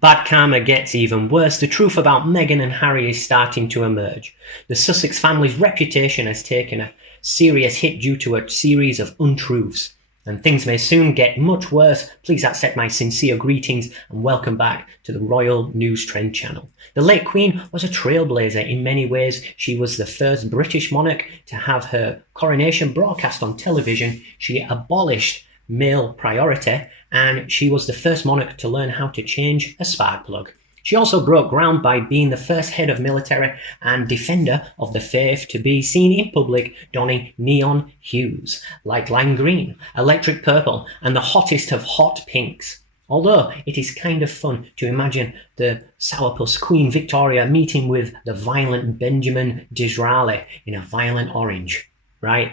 Bad karma gets even worse. The truth about Meghan and Harry is starting to emerge. The Sussex family's reputation has taken a serious hit due to a series of untruths. And things may soon get much worse. Please accept my sincere greetings and welcome back to the Royal News Trend channel. The late Queen was a trailblazer in many ways. She was the first British monarch to have her coronation broadcast on television. She abolished male priority, and she was the first monarch to learn how to change a spark plug. She also broke ground by being the first head of military and defender of the faith to be seen in public donning neon hues like lime green, electric purple, and the hottest of hot pinks. Although it is kind of fun to imagine the sourpuss Queen Victoria meeting with the violent Benjamin Disraeli in a violent orange, right?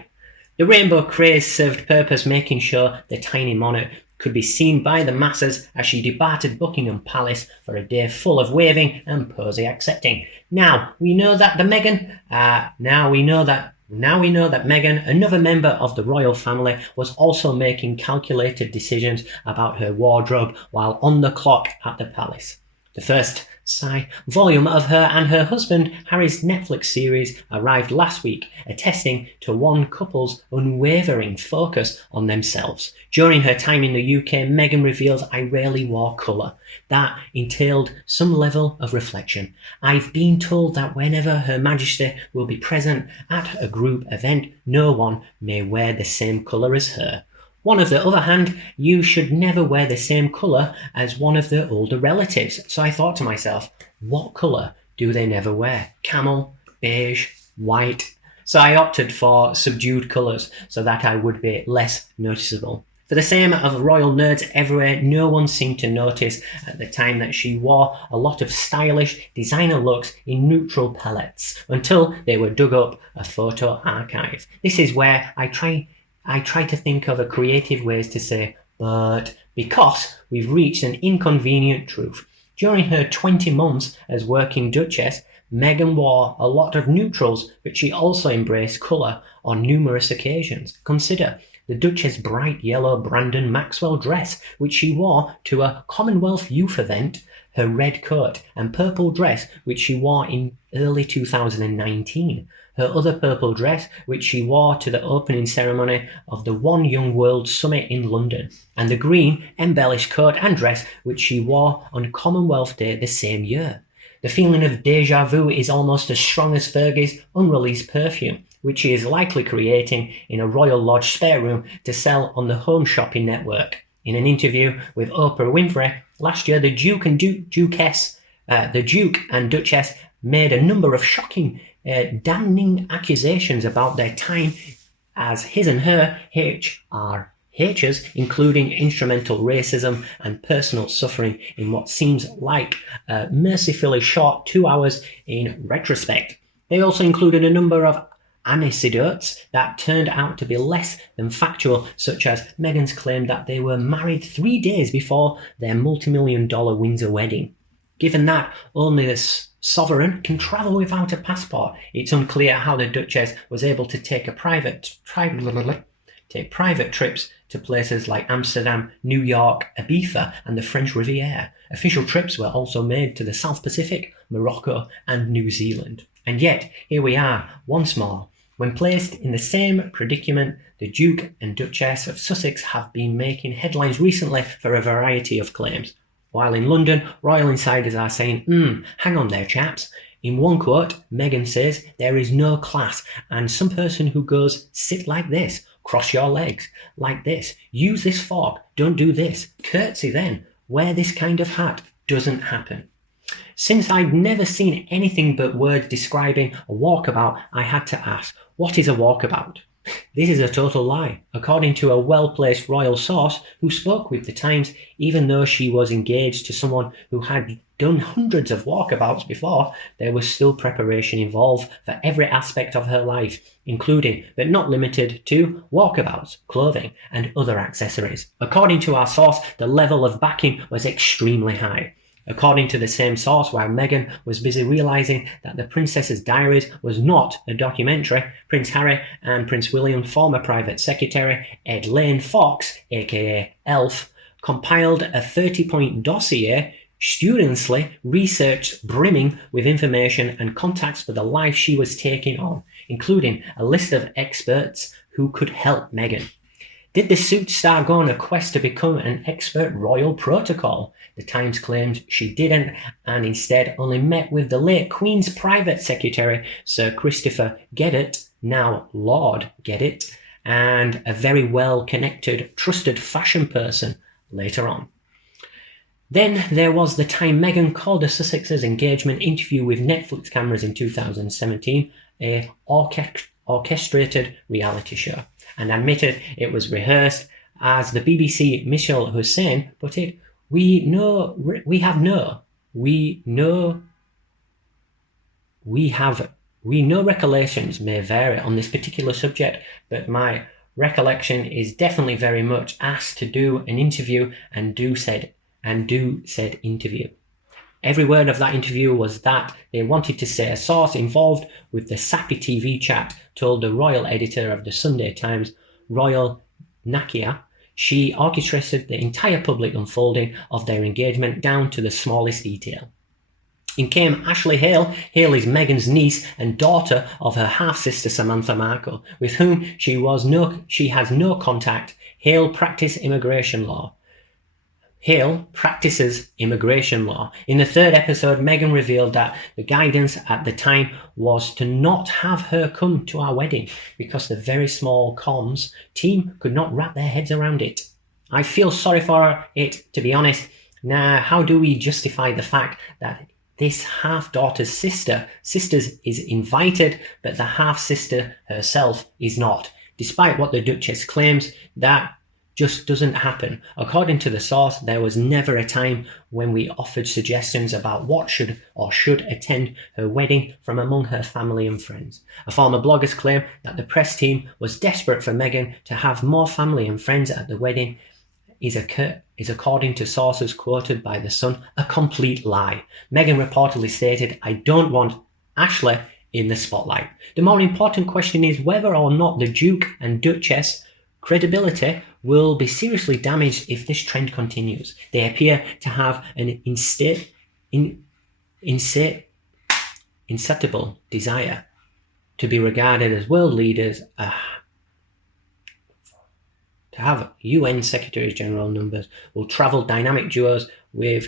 The rainbow craze served purpose, making sure the tiny monarch could be seen by the masses as she departed Buckingham Palace for a day full of waving and posy accepting. Now we know that Meghan, another member of the royal family, was also making calculated decisions about her wardrobe while on the clock at the palace. The first volume of her and her husband Harry's Netflix series arrived last week, attesting to one couple's unwavering focus on themselves. During her time in the UK, Meghan reveals, "I rarely wore colour. That entailed some level of reflection. I've been told that whenever Her Majesty will be present at a group event, no one may wear the same colour as her. On the other hand, you should never wear the same colour as one of the older relatives." So I thought to myself, what colour do they never wear? Camel, beige, white. So I opted for subdued colours so that I would be less noticeable. For the same of royal nerds everywhere, no one seemed to notice at the time that she wore a lot of stylish designer looks in neutral palettes until they were dug up a photo archive. This is where I try to think of creative ways to say, but, because we've reached an inconvenient truth. During her 20 months as working Duchess, Meghan wore a lot of neutrals, but she also embraced colour on numerous occasions. Consider the Duchess' bright yellow Brandon Maxwell dress, which she wore to a Commonwealth Youth event, her red coat and purple dress, which she wore in early 2019, her other purple dress, which she wore to the opening ceremony of the One Young World Summit in London, and the green embellished coat and dress, which she wore on Commonwealth Day the same year. The feeling of deja vu is almost as strong as Fergie's unreleased perfume, which she is likely creating in a Royal Lodge spare room to sell on the Home Shopping Network. In an interview with Oprah Winfrey last year, the Duke and Duchess made a number of shocking, damning accusations about their time as his and her HRHs, including instrumental racism and personal suffering in what seems like a mercifully short 2 hours in retrospect. They also included a number of anecdotes that turned out to be less than factual, such as Meghan's claim that they were married 3 days before their multi-million-dollar Windsor wedding. Given that only the sovereign can travel without a passport, it's unclear how the Duchess was able to take private trips to places like Amsterdam, New York, Ibiza, and the French Riviera. Official trips were also made to the South Pacific, Morocco, and New Zealand. And yet, here we are, once more. When placed in the same predicament, the Duke and Duchess of Sussex have been making headlines recently for a variety of claims. While in London, royal insiders are saying, hang on there, chaps. In one quote, Meghan says, "There is no class, and some person who goes, sit like this, cross your legs, like this, use this fork, don't do this, curtsy then, wear this kind of hat," doesn't happen. Since I'd never seen anything but words describing a walkabout, I had to ask, what is a walkabout? This is a total lie. According to a well-placed royal source who spoke with the Times, even though she was engaged to someone who had done hundreds of walkabouts before, there was still preparation involved for every aspect of her life, including, but not limited to, walkabouts, clothing, and other accessories. According to our source, the level of backing was extremely high. According to the same source, while Meghan was busy realising that The Princess's Diaries was not a documentary, Prince Harry and Prince William's former private secretary, Ed Lane Fox, aka Elf, compiled a 30-point dossier studiously researched, brimming with information and contacts for the life she was taking on, including a list of experts who could help Meghan. Did the suit star go on a quest to become an expert royal protocol? The Times claimed she didn't, and instead only met with the late Queen's private secretary, Sir Christopher Gedott, now Lord Gedott, and a very well-connected, trusted fashion person later on. Then there was the time Meghan called a Sussex's engagement interview with Netflix cameras in 2017, a orchestrated reality show, and admitted it was rehearsed. As the BBC Michelle Hussein put it, we know recollections may vary on this particular subject, but my recollection is definitely very much asked to do an interview and do said interview. Every word of that interview was that they wanted to say a source involved with the sappy TV chat told the royal editor of the Sunday Times, Royal Nakia. She orchestrated the entire public unfolding of their engagement down to the smallest detail. In came Ashley Hale. Hale is Meghan's niece and daughter of her half-sister Samantha Markle, with whom she has no contact. Hale practices immigration law. In the third episode, Meghan revealed that the guidance at the time was to not have her come to our wedding because the very small comms team could not wrap their heads around it. I feel sorry for it, to be honest. Now, how do we justify the fact that this half-daughter's sisters is invited, but the half-sister herself is not? Despite what the Duchess claims, that just doesn't happen. According to the source, there was never a time when we offered suggestions about what should attend her wedding from among her family and friends. A former blogger's claim that the press team was desperate for Meghan to have more family and friends at the wedding is according to sources quoted by The Sun, a complete lie. Meghan reportedly stated, "I don't want Ashley in the spotlight." The more important question is whether or not the Duke and Duchess credibility will be seriously damaged if this trend continues. They appear to have an insatiable desire to be regarded as world leaders, to have UN Secretary General numbers, will travel dynamic duos with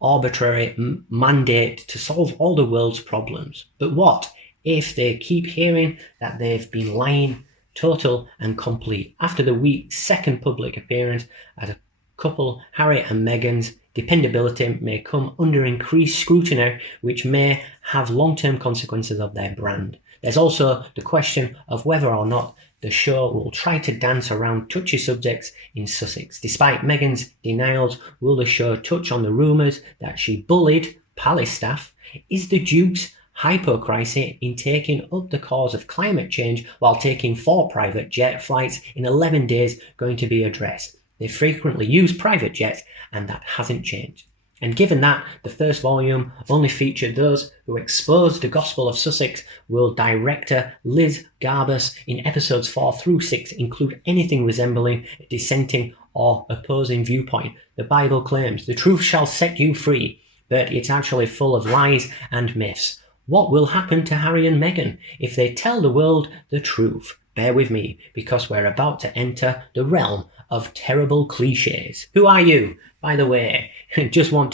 arbitrary mandate to solve all the world's problems. But what if they keep hearing that they've been lying total and complete? After the week's second public appearance as a couple, Harry and Meghan's dependability may come under increased scrutiny, which may have long-term consequences of their brand. There's also the question of whether or not the show will try to dance around touchy subjects in Sussex. Despite Meghan's denials, will the show touch on the rumours that she bullied palace staff? Is the Duke's hypocrisy in taking up the cause of climate change while taking 4 private jet flights in 11 days going to be addressed? They frequently use private jets, and that hasn't changed. And given that the first volume only featured those who exposed the gospel of Sussex, will director Liz Garbus in episodes 4 through 6 include anything resembling a dissenting or opposing viewpoint? The Bible claims the truth shall set you free, but it's actually full of lies and myths. What will happen to Harry and Meghan if they tell the world the truth? Bear with me, because we're about to enter the realm of terrible cliches. Who are you, by the way? Just what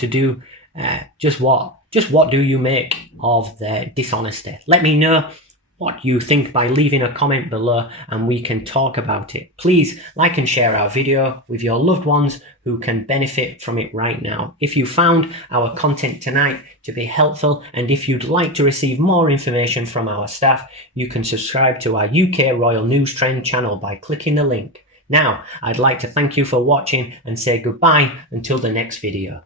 do you make of their dishonesty? Let me know what you think by leaving a comment below and we can talk about it. Please like and share our video with your loved ones who can benefit from it right now. If you found our content tonight to be helpful, and if you'd like to receive more information from our staff, you can subscribe to our UK Royal News Trend channel by clicking the link. Now, I'd like to thank you for watching and say goodbye until the next video.